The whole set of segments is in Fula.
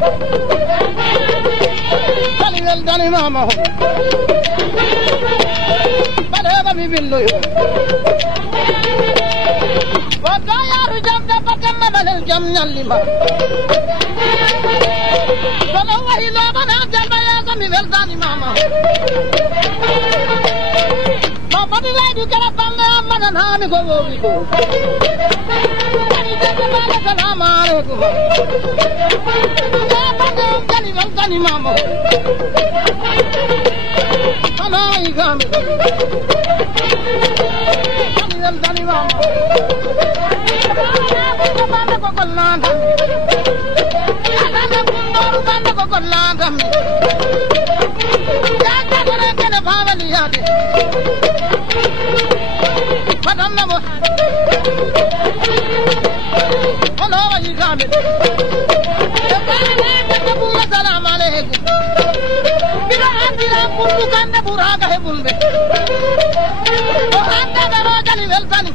Bal Talibel Dani Mama Baleba mi billo Wada yaru jam da pakamma balel jam nyallima Solo wahi lo bana jalba ya mi vel Dani Mama Mama di lay du kala banga amana na mi go wowi ko Assalamu alaikum Dani Mama Ana igame Dani Mama Banda ko kollanda Ana kundoru banda ko kollanda Ya kadare kene bawali yade Madam namo Ana igame Assalamu alaikum Bila andira kundu kanda buraga he bulbe O anda daro jali weltani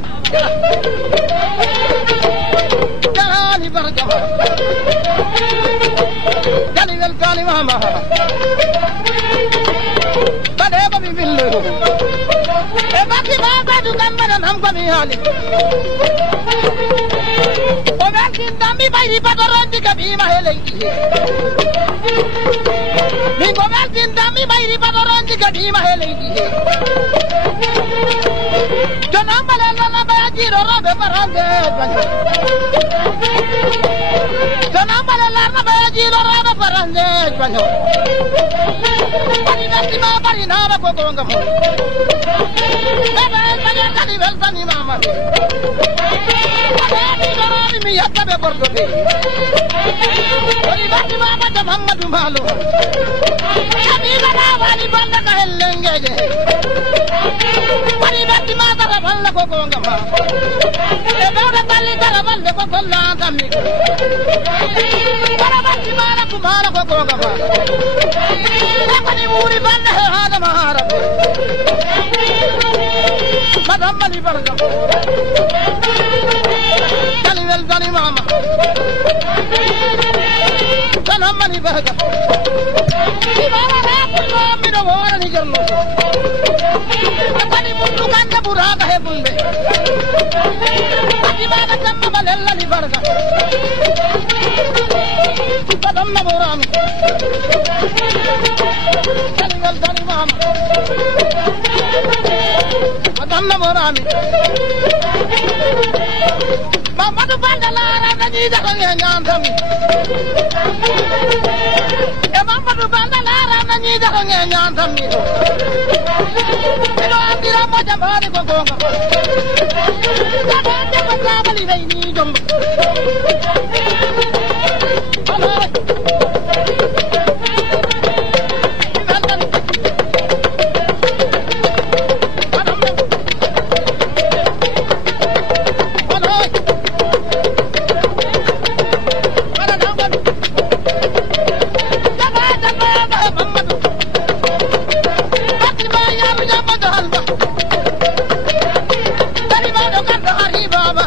Jali barga Jali weltani mama Bade babi billo E baki baba du kamana nam ko mi hali O baki ndami bayri padarondi kabi ma heleki Mingo Martin dami bayri padarondi kabi ma heleki Jonambale lana bayajiro robe parande Jonambale lana bayajiro robe parande Bari nasi ma bari nama kokonga mo Baba kaya kali weltani mama Baba robi mi yatta be bordo be Bari nasi ma bata Muhammadu malu Abi bana wali banda ka hellengeje Bari nasi ma tara balla kokonga ma E bawda balli tara balle ko kolla tammi Bara nasi ma la kumala kokonga ma Bani muri banda he hada mahara Madam mali barga Talibel Dani Mama Tanam mali barga Ibara na kullo mino wora ni jarno Bani mundu kanda buraga he bulbe Ati baba kamma balella ni barga Madam na borami Talibel Dani Mama Madam na borami Mama du bandalara na ni da nge nyandami E mama du bandalara na ni da nge nyandami Pero andira mo jamani ko gonga Sabande ko sabali dai ni jomba Baba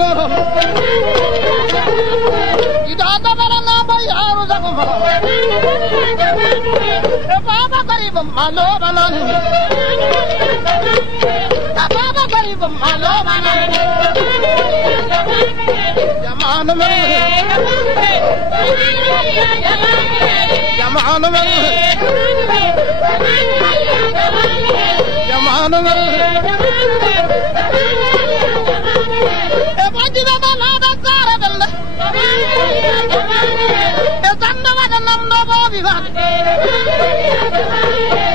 نور إذا دبرنا بيار زكما بابا قريب مالو بنان بابا قريب مالو بنان جمان من جمان من جمان من بجدا بلا دكار بلا تندوا دنم نبو بيبان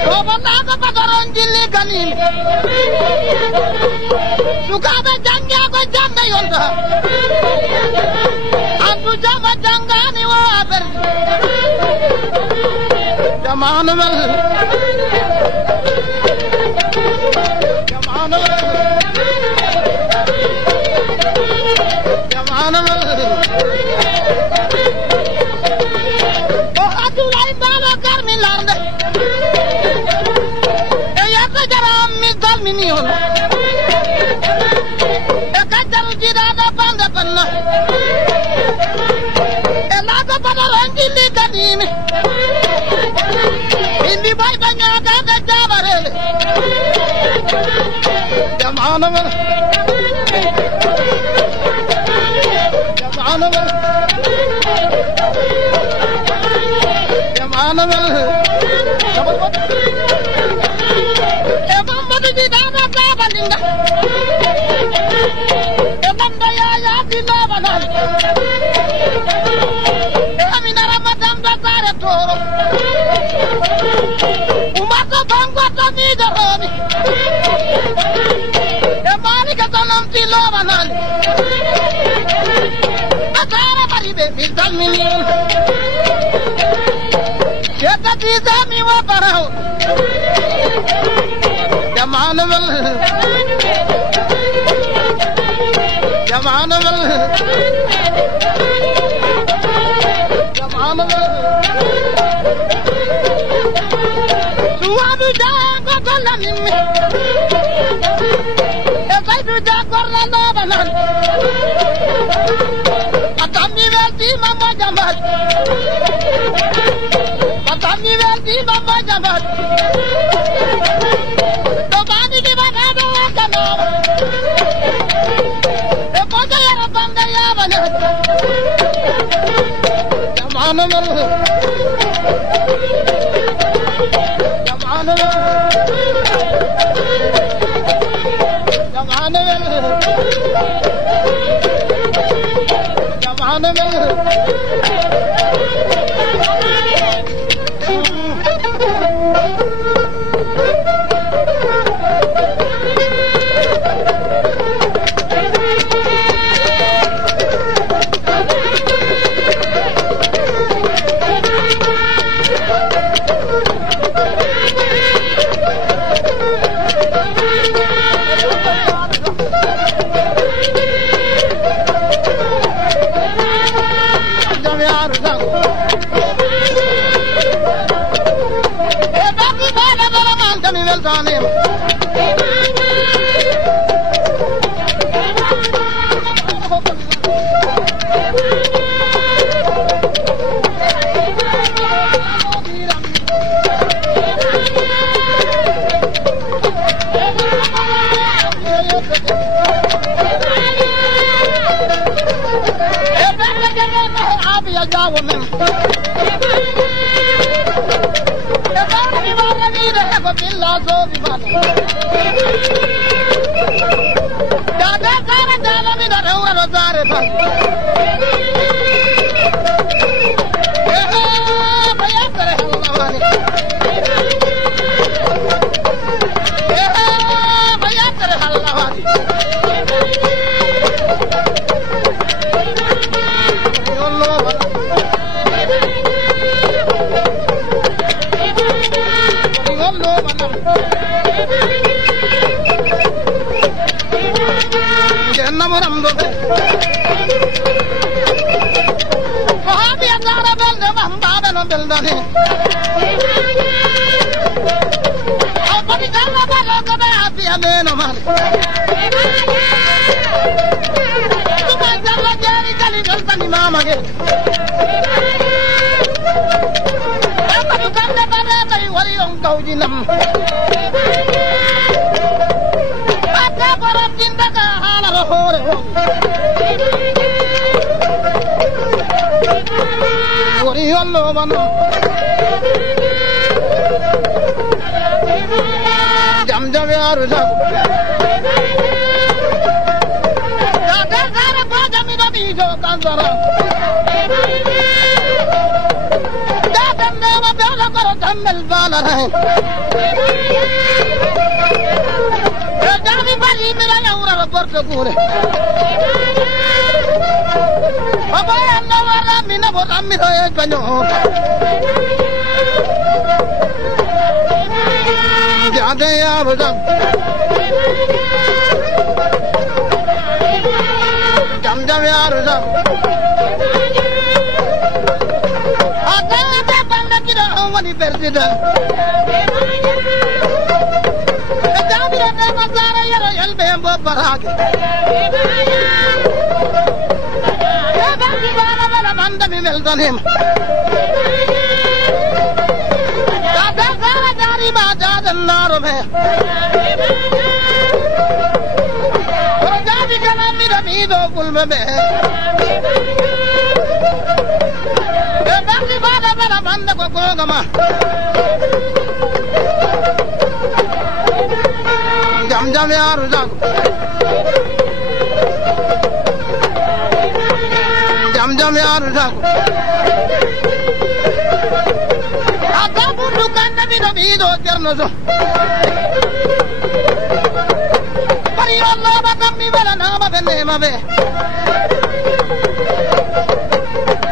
وبلا كبدرون جلي كنين سكابة جنگا کو جنگ يوندا أنو جام جنگاني وابر جمان مل جمان مل جمان مل oh atu lain bala karmi larde ya kajaram mi dal minion kajaru jida da banda panna ela ga padaran jilli kadimi indi bay banya ga da jabarele jamana mal jamana mal jamana mal emam badu jida da balinda ya dina banan amina ramadan da sare toro umaka bangwa to ni daroni mani ka tanam tilo banan atara baribe mi dalmini yata tizami wa parao jaman mal جمان مل جمان مل سوادو جاك كلامي اسايدو جاك ورلا بنان اتامي ولتي ماما جمال اتامي ولتي ماما جمال تو باني دي بنا دو كنا جمان مل جمان مل جمان مل جمان مل nam ata borom tindaga halal hore wori yollo mano jam jam yaru jago daga sara ko jami da bijo kanzara daga ndama bela karo tamel bala rahe jami bali mira yawra porto kure baba anna wara mina borammi do e kanyo jade ya bajam jam jam ya rujam ata ata banda kida wani persida jami da mazara yaro yalbe bo parage ya bandi bala bala banda mi meldanim dada sara jari ma jadan naro me jami kana mi da mi do kulme me ya bandi bala bala banda ko gama jam jam yaru jago jam jam yaru jago ata bundu kanda mi do terno so pari Allah bakam mi bala nama benne mabe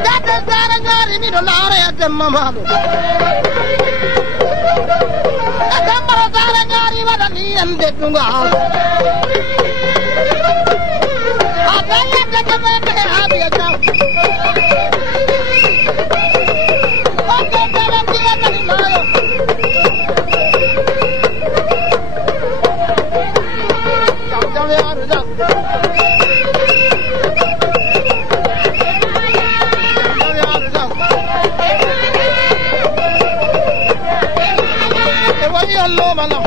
dada sara nyari mi do lare atemma malu atemma sara nyari wala ni ande tunga ata yadda kama ke habiya jaw okay kala pira kali mayo jam jam yaru jaw Hello, mano.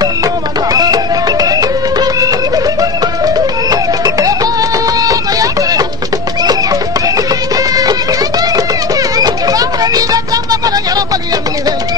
Hello, mano. Vamos a vida, camba para que no podía venir.